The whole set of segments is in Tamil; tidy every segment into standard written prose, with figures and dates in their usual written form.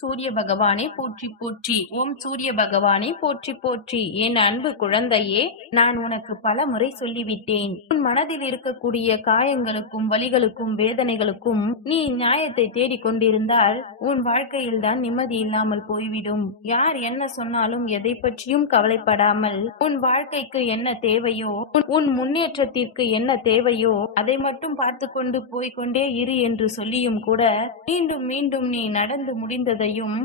சூரிய பகவானே போற்றி போற்றி. ஓம் சூரிய பகவானே போற்றி போற்றி. என் அன்பு குழந்தையே, நான் உனக்கு பல முறை சொல்லிவிட்டேன். உன் மனதில் இருக்கக்கூடிய காயங்களுக்கும் வலிகளுக்கும் வேதனைகளுக்கும் நீ நியாயத்தை தேடிக் கொண்டிருந்தால் உன் வாழ்க்கையில் தான் நிம்மதி இல்லாமல் போய்விடும். யார் என்ன சொன்னாலும் எதை பற்றியும் கவலைப்படாமல் உன் வாழ்க்கைக்கு என்ன தேவையோ, உன் முன்னேற்றத்திற்கு என்ன தேவையோ அதை மட்டும் பார்த்து கொண்டு போய்கொண்டே இரு என்று சொல்லியும் கூட மீண்டும் மீண்டும் நீ நடந்து முடிந்ததையும்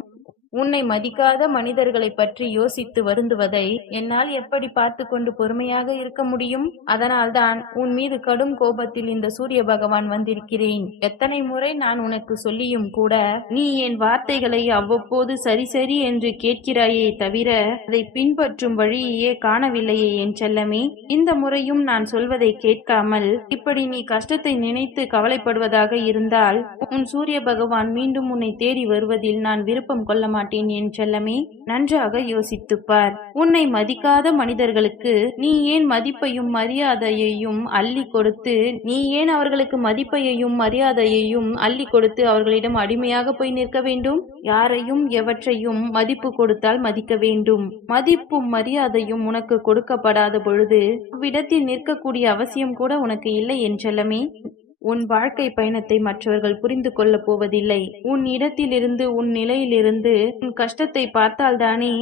உன்னை மதிக்காத மனிதர்களை பற்றி யோசித்து வருந்துவதை என்னால் எப்படி பார்த்து கொண்டு பொறுமையாக இருக்க முடியும்? அதனால்தான் உன் மீது கடும் கோபத்தில் இந்த சூரிய பகவான் வந்திருக்கிறேன். எத்தனை முறை நான் உனக்கு சொல்லியும் கூட நீ என் வார்த்தைகளை அவ்வப்போது சரி சரி என்று கேட்கிறாயே தவிர அதை பின்பற்றும் வழியே காணவில்லையே என் செல்லமே. இந்த முறையும் நான் சொல்வதை கேட்காமல் இப்படி நீ கஷ்டத்தை நினைத்து கவலைப்படுவதாக இருந்தால் உன் சூரிய பகவான் மீண்டும் உன்னை தேடி வருவதில் நான் விருப்பம் கொள்ள மாட்டேன் என் செல்லமே. நன்றாக யோசித்துப்பார். உன்னை மதிக்காத மனிதர்களுக்கு நீ ஏன் மதிப்பையும் மரியாதையையும் அள்ளி கொடுத்து அவர்களிடம் அடிமையாக போய் நிற்க வேண்டும்? யாரையும் எவற்றையும் மதிப்பு கொடுத்தால் மதிக்க வேண்டும். மதிப்பும் மரியாதையும் உனக்கு கொடுக்கப்படாத பொழுது அவ்விடத்தில் நிற்கக்கூடிய அவசியம் கூட உனக்கு இல்லை என் செல்லமே. உன் வாழ்க்கை பயணத்தை மற்றவர்கள் புரிந்து கொள்ளப் போவதில்லை. உன் இடத்திலிருந்து உன் நிலையிலிருந்து உன் கஷ்டத்தை பார்த்தால்தானே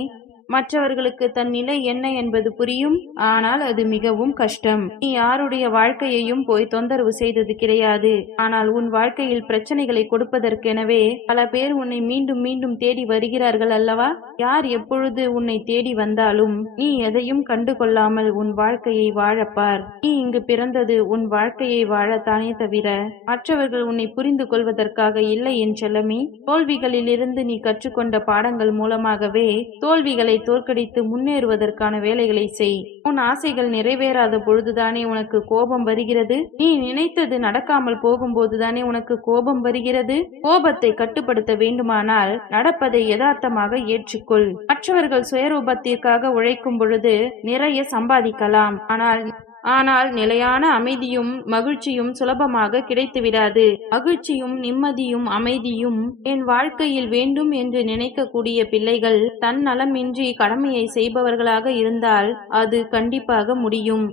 மற்றவர்களுக்கு தன் நிலை என்ன என்பது புரியும். ஆனால் அது மிகவும் கஷ்டம். நீ யாருடைய வாழ்க்கையையும் போய் தொந்தரவு செய்தது கிடையாது. ஆனால் உன் வாழ்க்கையில் பிரச்சனைகளை கொடுப்பதற்கெனவே பல பேர் உன்னை மீண்டும் மீண்டும் தேடி வருகிறார்கள் அல்லவா? யார் எப்பொழுது உன்னை தேடி வந்தாலும் நீ எதையும் கண்டு கொள்ளாமல் உன் வாழ்க்கையை வாழப்பார். நீ இங்கு பிறந்தது உன் வாழ்க்கையை வாழத்தானே தவிர மற்றவர்கள் உன்னை புரிந்து கொள்வதற்காக இல்லை என் செல்லமே. தோல்விகளில் இருந்து நீ கற்றுக்கொண்ட பாடங்கள் மூலமாகவே தோல்விகளை தோற்கடித்து முன்னேறுவதற்கான வேலைகளை செய். உன் ஆசைகள் நிறைவேறாத பொழுதுதானே உனக்கு கோபம் வருகிறது. நீ நினைத்தது நடக்காமல் போகும்போதுதானே உனக்கு கோபம் வருகிறது. கோபத்தை கட்டுப்படுத்த வேண்டுமானால் நடப்பதை யதார்த்தமாக ஏற்றுக்கொள். மற்றவர்கள் சுயரூபத்திற்காக உழைக்கும் பொழுது நிறைய சம்பாதிக்கலாம். ஆனால் நிலையான அமைதியும் மகிழ்ச்சியும் சுலபமாக கிடைத்துவிடாது. மகிழ்ச்சியும் நிம்மதியும் அமைதியும் என் வாழ்க்கையில் வேண்டும் என்று நினைக்கக்கூடிய பிள்ளைகள் தன் நலமின்றி கடமையை செய்பவர்களாக இருந்தால் அது கண்டிப்பாக முடியும்.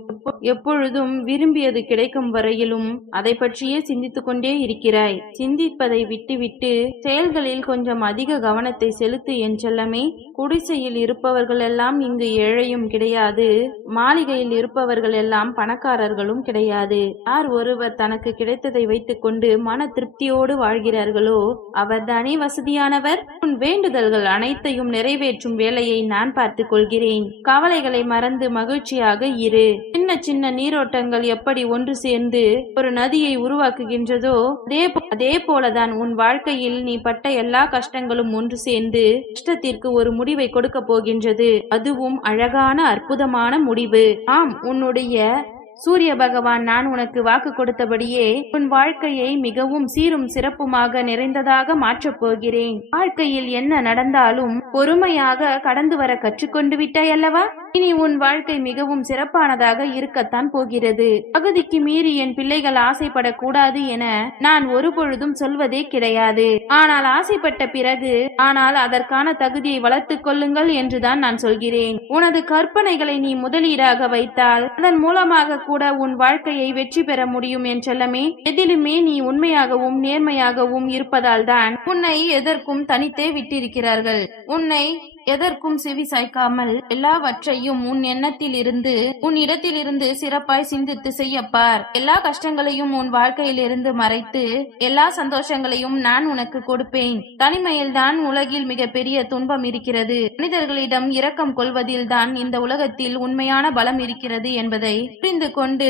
எப்பொழுதும் விரும்பியது கிடைக்கும் வரையிலும் அதை பற்றியே சிந்தித்துக் கொண்டே இருக்கிறாய். சிந்திப்பதை விட்டுவிட்டு செயல்களில் கொஞ்சம் அதிக கவனத்தை செலுத்து என் செல்லமே. குடிசையில் இருப்பவர்கள் எல்லாம் இங்கு ஏழையும் கிடையாது. மாளிகையில் இருப்பவர்கள் எல்லாம் பணக்காரர்களும் கிடையாது. யார் ஒருவர் தனக்கு கிடைத்ததை வைத்துக் கொண்டு மன திருப்தியோடு வாழ்கிறார்களோ அவர்தானே வசதியானவர். உன் வேண்டுதல்கள் அனைத்தையும் நிறைவேற்றும் வேலையை நான் பார்த்துக் கொள்கிறேன். கவலைகளை மறந்து மகிழ்ச்சியாக இரு. சின்ன சின்ன நீரோட்டங்கள் எப்படி ஒன்று சேர்ந்து ஒரு நதியை உருவாக்குகின்றதோ அதே போலதான் உன் வாழ்க்கையில் நீ பட்ட எல்லா கஷ்டங்களும் ஒன்று சேர்ந்து கஷ்டத்திற்கு ஒரு முடிவை கொடுக்க போகின்றது. அதுவும் அழகான அற்புதமான முடிவு. ஆம், உன்னுடைய சூரிய பகவான் நான் உனக்கு வாக்கு கொடுத்தபடியே உன் வாழ்க்கையை மிகவும் சீரும் சிறப்புமாக நிறைந்ததாக மாற்றப் போகிறேன். வாழ்க்கையில் என்ன நடந்தாலும் பொறுமையாக கடந்து வர கற்றுக்கொண்டு விட்டாய் அல்லவா? இனி உன் வாழ்க்கை மிகவும் சிறப்பானதாக இருக்கத்தான் போகிறது. தகுதிக்கு மீறி என் பிள்ளைகள் ஆசைப்படக்கூடாது என நான் ஒரு பொழுதும் சொல்வதே கிடையாது. ஆனால் ஆசைப்பட்ட பிறகு அதற்கான தகுதியை வளர்த்துக் கொள்ளுங்கள் என்றுதான் நான் சொல்கிறேன். உனது கற்பனைகளை நீ முதலீடாக வைத்தால் அதன் மூலமாக கூட உன் வாழ்க்கையை வெற்றி பெற முடியும் என் செல்லமே. எதிலுமே நீ உண்மையாகவும் நேர்மையாகவும் இருப்பதால் தான் உன்னை எதற்கும் தனித்தே விட்டிருக்கிறார்கள். உன்னை எதற்கும் செவி சாய்க்காமல் எல்லாவற்றையும் உன் இடத்திலிருந்து சிறப்பாய் சிந்தித்து செய்யப்பார். எல்லா கஷ்டங்களையும் உன் வாழ்க்கையிலிருந்து மறைத்து எல்லா சந்தோஷங்களையும் நான் உனக்கு கொடுப்பேன். தனிமையில் தான் உலகில் மிக பெரிய துன்பம் இருக்கிறது. மனிதர்களிடம் இரக்கம் கொள்வதில் தான் இந்த உலகத்தில் உண்மையான பலம் இருக்கிறது என்பதை புரிந்து கொண்டு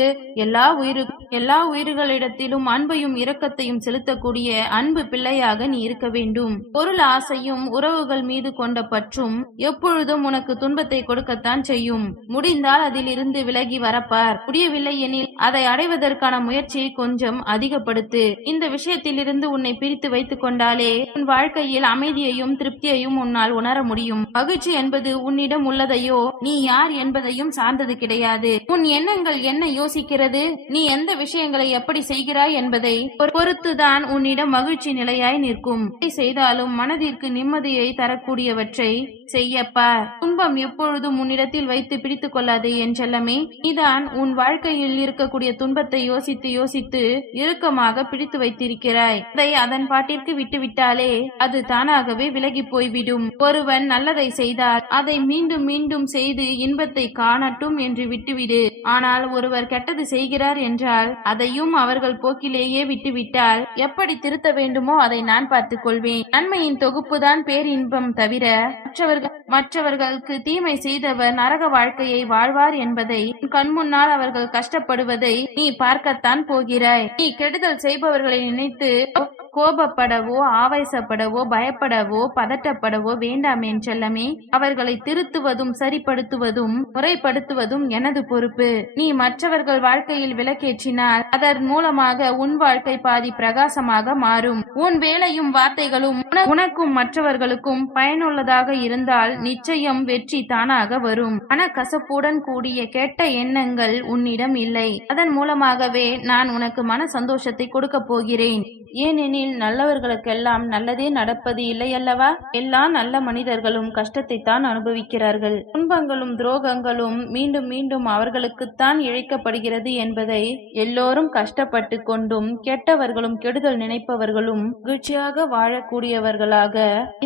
எல்லா உயிர்களிடத்திலும் அன்பையும் இரக்கத்தையும் செலுத்தக்கூடிய அன்பு பிள்ளையாக நீ இருக்க வேண்டும். பொருள் ஆசையும் உறவுகள் மீது கொண்ட பற்றும் எப்பொழுதும் உனக்கு துன்பத்தை கொடுக்கத்தான் செய்யும். முடிந்தால் அதில் இருந்து விலகி வரப்பார். முடியவில்லை எனில் அதை அடைவதற்கான முயற்சியை கொஞ்சம் அதிகப்படுத்து. இந்த விஷயத்தில் இருந்து உன்னை பிரித்து வைத்துக் கொண்டாலே உன் வாழ்க்கையில் அமைதியையும் திருப்தியையும் உன்னால் உணர முடியும். மகிழ்ச்சி என்பது உன்னிடம் உள்ளதையோ நீ யார் என்பதையும் சார்ந்தது கிடையாது. உன் எண்ணங்கள் என்ன யோசிக்கிறது, நீ எந்த விஷயங்களை எப்படி செய்கிறாய் என்பதை பொறுத்துதான் உன்னிடம் மகிழ்ச்சி நிலையாய் நிற்கும். செய்தாலும் மனதிற்கு நிம்மதியை தரக்கூடியவற்றை செய்யப்பா. துன்பம் எப்பொழுதும் உன்னிடத்தில் வைத்து பிடித்துக் கொள்ளாதே என் செல்லமே. நீதான் உன் வாழ்க்கையில் இருக்கக்கூடிய துன்பத்தை யோசித்து யோசித்து இறுக்கமாக பிடித்து வைத்திருக்கிறாய். அதை அதன் பாட்டிற்கு விட்டுவிட்டாலே அது தானாகவே விலகி போய்விடும். ஒருவன் நல்லதை செய்தால் அதை மீண்டும் மீண்டும் செய்து இன்பத்தை காணட்டும் என்று விட்டுவிடு. ஆனால் ஒருவர் கெட்டது செய்கிறார் என்றால் அதையும் அவர்கள் போக்கிலேயே விட்டுவிட்டால் எப்படி திருத்த வேண்டுமோ அதை நான் பார்த்துக் கொள்வேன். நன்மையின் தொகுப்புதான் பேரின்பம் தவிர மற்றவர்களுக்கு தீமை செய்தவர் நரக வாழ்க்கையை வாழ்வார் என்பதை கண்முன்னால் அவர்கள் கஷ்டப்படுவதை நீ பார்க்கத்தான் போகிறாய். நீ கெடுதல் செய்பவர்களை நினைத்து கோபப்படவோ ஆவேசப்படவோ பயப்படவோ பதட்டப்படவோ வேண்டாம் என் செல்லமே. அவர்களை திருத்துவதும் சரிப்படுத்துவதும் முறைப்படுத்துவதும் எனது பொறுப்பு. நீ மற்றவர்கள் வாழ்க்கையில் விளக்கேற்றினால் அதன் மூலமாக உன் வாழ்க்கை பாதி பிரகாசமாக மாறும். உன் வேலையும் வார்த்தைகளும் உனக்கும் மற்றவர்களுக்கும் பயனுள்ளதாக இருந்தால் நிச்சயம் வெற்றி தானாக வரும். மனக்கசப்புடன் கூடிய கெட்ட எண்ணங்கள் உன்னிடம் இல்லை. அதன் மூலமாகவே நான் உனக்கு மன சந்தோஷத்தை கொடுக்க போகிறேன். ஏனெனில் நல்லவர்களுக்கெல்லாம் நல்லதே நடப்பது இல்லையல்லவா? எல்லா நல்ல மனிதர்களும் கஷ்டத்தை தான் அனுபவிக்கிறார்கள். துன்பங்களும் துரோகங்களும் மீண்டும் மீண்டும் அவர்களுக்குத்தான் இழைக்கப்படுகிறது என்பதை எல்லோரும் கஷ்டப்பட்டு கொண்டும் கெட்டவர்களும் கெடுதல் நினைப்பவர்களும் மகிழ்ச்சியாக வாழக்கூடியவர்களாக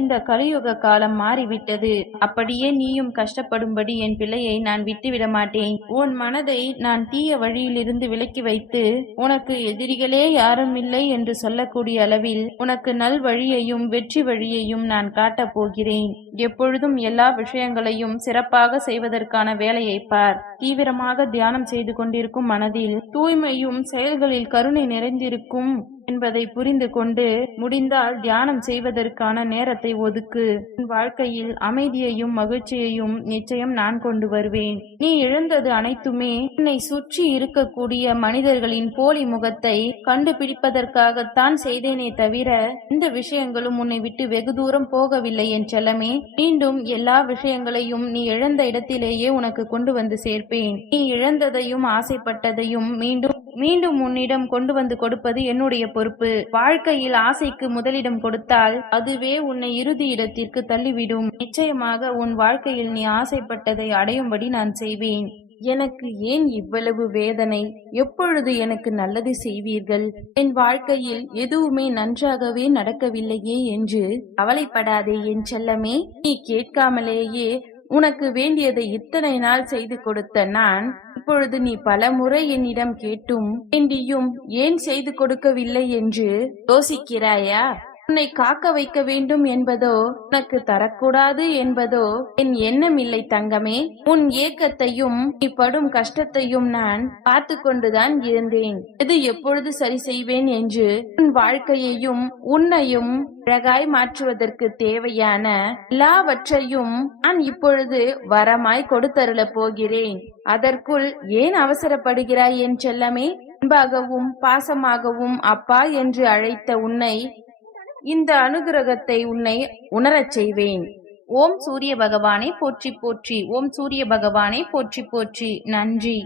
இந்த கலியுக காலம் மாறிவிட்டது. அப்படியே நீயும் கஷ்டப்படும்படி என் பிள்ளையை நான் விட்டுவிட மாட்டேன். உன் மனதை நான் தீய வழியிலிருந்து விலக்கி வைத்து உனக்கு எதிரிகளே யாரும் இல்லை என்று சொல்லக்கூடிய அளவில் உனக்கு நல் வழியையும் வெற்றி வழியையும் நான் காட்டப் போகிறேன். எப்பொழுதும் எல்லா விஷயங்களையும் சிறப்பாக செய்வதற்கான வேலையை பார். தீவிரமாக தியானம் செய்து கொண்டிருக்கும் மனதில் தூய்மையும் செயல்களில் கருணை நிறைந்திருக்கும் என்பதை புரிந்து கொண்டு முடிந்தால் தியானம் செய்வதற்கான நேரத்தை ஒதுக்கு. உன் வாழ்க்கையில் அமைதியையும் மகிழ்ச்சியையும் நிச்சயம் நான் கொண்டு வருவேன். நீ இழந்தது அனைத்துமே உன்னை சுற்றி இருக்கக்கூடிய மனிதர்களின் போலி முகத்தை கண்டுபிடிப்பதற்காகத்தான் செய்தேனே தவிர இந்த விஷயங்களும் உன்னை விட்டு வெகு தூரம் போகவில்லை என் செல்லமே. மீண்டும் எல்லா விஷயங்களையும் நீ இழந்த இடத்திலேயே உனக்கு கொண்டு வந்து சேர்ப்பேன். நீ இழந்ததையும் ஆசைப்பட்டதையும் மீண்டும் உன்னிடம் கொண்டு வந்து கொடுப்பது என்னுடைய பொறுப்பு. வாழ்க்கையில் ஆசைக்கு முதலிடம் கொடுத்தால் அதுவே உன்னை இறுதி இடத்திற்கு தள்ளிவிடும். நிச்சயமாக உன் வாழ்க்கையில் நீ ஆசைப்பட்டதை அடையும்படி நான் செய்வேன். எனக்கு ஏன் இவ்வளவு வேதனை? எப்பொழுது எனக்கு நல்லது செய்வீர்கள்? என் வாழ்க்கையில் எதுவுமே நன்றாகவே நடக்கவில்லையே என்று கவலைப்படாதே என் செல்லமே. நீ கேட்காமலேயே உனக்கு வேண்டியதை இத்தனை நாள் செய்து கொடுத்த நான் இப்பொழுது நீ பல முறை என்னிடம் கேட்டும் வேண்டியும் ஏன் செய்து கொடுக்கவில்லை என்று யோசிக்கிறாயா? உன்னை காக்க வைக்க வேண்டும் என்பதோ உனக்கு தரக்கூடாது என்பதோ என் எண்ணம் இல்லை தங்கமே. உன் ஏக்கத்தையும் நீ படும் கஷ்டத்தையும் நான் பார்த்து கொண்டுதான் இருந்தேன். எது எப்பொழுது சரி செய்வேன் என்று உன் வாழ்க்கையையும் உன்னையும் அழகாய் மாற்றுவதற்கு தேவையான எல்லாவற்றையும் நான் இப்பொழுது வரமாய் கொடுத்தருள போகிறேன். அதற்குள் ஏன் அவசரப்படுகிறாய் என் செல்லமே? அன்பாகவும் பாசமாகவும் அப்பா என்று அழைத்த உன்னை இந்த அனுகிரகத்தை உன்னை உணரச் செய்வேன். ஓம் சூரிய பகவானே போற்றி போற்றி. ஓம் சூரிய பகவானே போற்றி போற்றி. நன்றி.